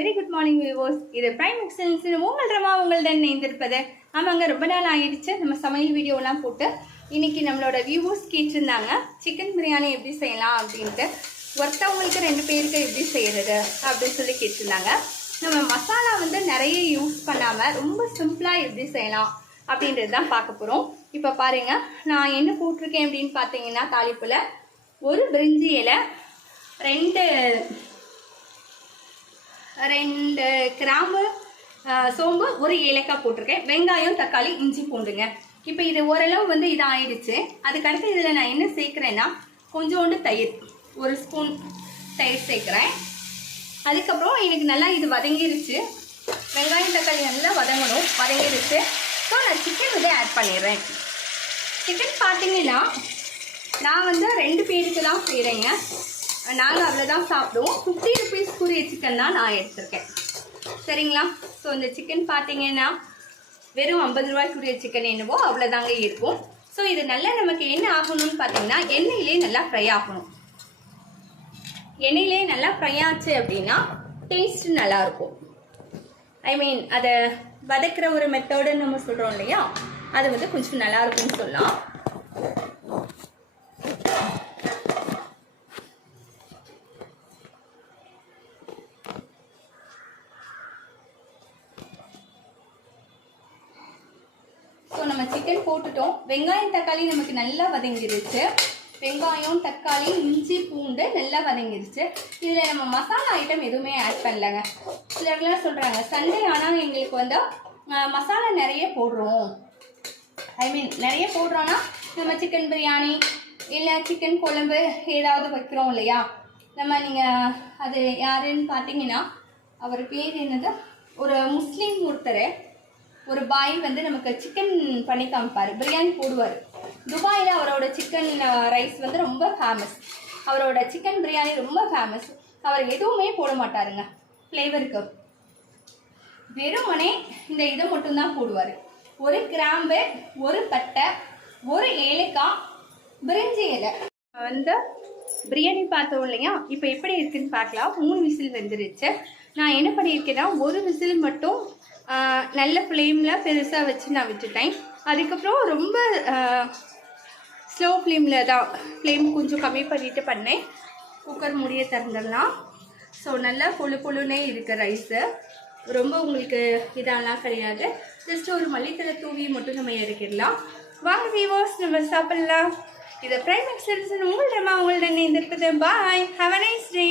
Very good morning viewers. இது prime excellence உங்கள் ரமா உங்களுடன் இணைந்திருப்பது. ஆமாங்க, ரொம்ப நாள் ஆகிடுச்சு நம்ம சமையல் வீடியோலாம் போட்டு. இன்னைக்கு நம்மளோட வியூவர்ஸ் கேட்டிருந்தாங்க சிக்கன் பிரியாணி எப்படி செய்யலாம் அப்படின்ட்டு. ஒருத்தவங்களுக்கு 2 பேருக்கு எப்படி செய்கிறது அப்படின்னு சொல்லி கேட்டிருந்தாங்க. நம்ம மசாலா நிறைய யூஸ் பண்ணாமல் ரொம்ப சிம்பிளாக எப்படி செய்யலாம் அப்படின்றது தான் பார்க்க போகிறோம். இப்போ பாருங்கள், நான் என்ன போட்டிருக்கேன் அப்படின்னு பார்த்தீங்கன்னா, தாளிப்பில் ஒரு பிரிஞ்சி இலை, 2 கிராம்பு, சோம்பு, ஒரு ஏலக்காய் போட்டிருக்கேன், வெங்காயம், தக்காளி, இஞ்சி பூண்டுங்க. இப்போ இது ஓரளவு இதாகிடுச்சு. அதுக்கடுத்து இதில் நான் என்ன சேர்க்குறேன்னா, கொஞ்சோண்டு தயிர், 1 ஸ்பூன் தயிர் சேர்க்குறேன். அதுக்கப்புறம் எனக்கு நல்லா இது வதங்கிருச்சு. வெங்காயம் தக்காளி நல்லா வதங்கிருச்சு. ஸோ நான் சிக்கன் ஆட் பண்ணிடுறேன். சிக்கன் பார்த்தீங்கன்னா நான் 2 பேருக்கு தான் செய்கிறேங்க. நாங்கள் அவ்வளோதான் சாப்பிடுவோம். 50 ருபீஸ்க்குரிய சிக்கன் தான் நான் எடுத்திருக்கேன். சரிங்களா? ஸோ இந்த சிக்கன் பார்த்தீங்கன்னா வெறும் 50 ரூபாய்க்குரிய சிக்கன் என்னவோ அவ்வளோதாங்க இருக்கும். ஸோ இது நல்லா நமக்கு என்ன ஆகணும்னு பார்த்தீங்கன்னா, எண்ணெயிலே நல்லா ஃப்ரை ஆகணும். எண்ணெயிலே நல்லா ஃப்ரை ஆச்சு அப்படின்னா டேஸ்ட் நல்லாயிருக்கும். ஐ மீன் அதை வதக்கிற ஒரு மெத்தடுன்னு நம்ம சொல்கிறோம் இல்லையா, அது கொஞ்சம் நல்லா இருக்கும்னு சொல்லலாம். ஸோ நம்ம சிக்கன் போட்டுட்டோம். வெங்காயம் தக்காளி நமக்கு நல்லா வதங்கிருச்சு. வெங்காயம் தக்காளி இஞ்சி பூண்டு நல்லா வதங்கிருச்சு. இதில் நம்ம மசாலா ஐட்டம் எதுவுமே ஆட் பண்ணலங்க. சிலர்லாம் சொல்கிறாங்க சண்டே ஆனால் எங்களுக்கு மசாலா நிறைய போடுறோம். ஐ மீன் நிறைய போடுறோன்னா நம்ம சிக்கன் பிரியாணி இல்லை சிக்கன் குழம்பு ஏதாவது வைக்கிறோம் இல்லையா, நீங்கள் அது யாருன்னு பார்த்தீங்கன்னா, அவர் பேர் என்னது, ஒரு முஸ்லீம் ஒருத்தர், ஒரு பாய் நமக்கு சிக்கன் பண்ணி காமிப்பார், பிரியாணி போடுவார். துபாயில் அவரோட சிக்கன் ரைஸ் ரொம்ப ஃபேமஸ். அவரோட சிக்கன் பிரியாணி ரொம்ப ஃபேமஸ். அவர் எதுவுமே போட மாட்டாருங்க ஃப்ளேவருக்கு. வெறுமனே இந்த இதை மட்டும்தான் போடுவார். 1 கிராம்பு, 1 பட்டை, 1 ஏலக்காய், பிரிஞ்சி இலை. பிரியாணி பார்த்தோம் இல்லையா, இப்போ எப்படி இருக்குன்னு பார்க்கலாம். 3 விசில் வெந்துருச்சு. நான் என்ன பண்ணியிருக்கேன்னா, 1 விசில் மட்டும் நல்ல ஃப்ளேமில் பெருசாக வச்சு நான் விட்டுட்டேன். அதுக்கப்புறம் ரொம்ப ஸ்லோ ஃப்ளேமில் தான், ஃப்ளேம் கொஞ்சம் கம்மி பண்ணிட்டு பண்ணேன். குக்கர் மூடியை திறந்துடலாம். ஸோ நல்லா பொழுனே இருக்குது ரைஸு. ரொம்ப உங்களுக்கு இதெல்லாம் கிடையாது. ஜஸ்ட் ஒரு மல்லித்தலை தூவி மட்டும் நம்ம இறக்கிடலாம். வாங்க வியூவர்ஸ், நம்ம சாப்பிடலாம். இதை பிரைம் எக்ஸலன்ஸ் உங்கள்கிட்ட உங்கள்கிட்ட இருந்திருக்குது. பாய், ஹேவ் அ நைஸ் டே.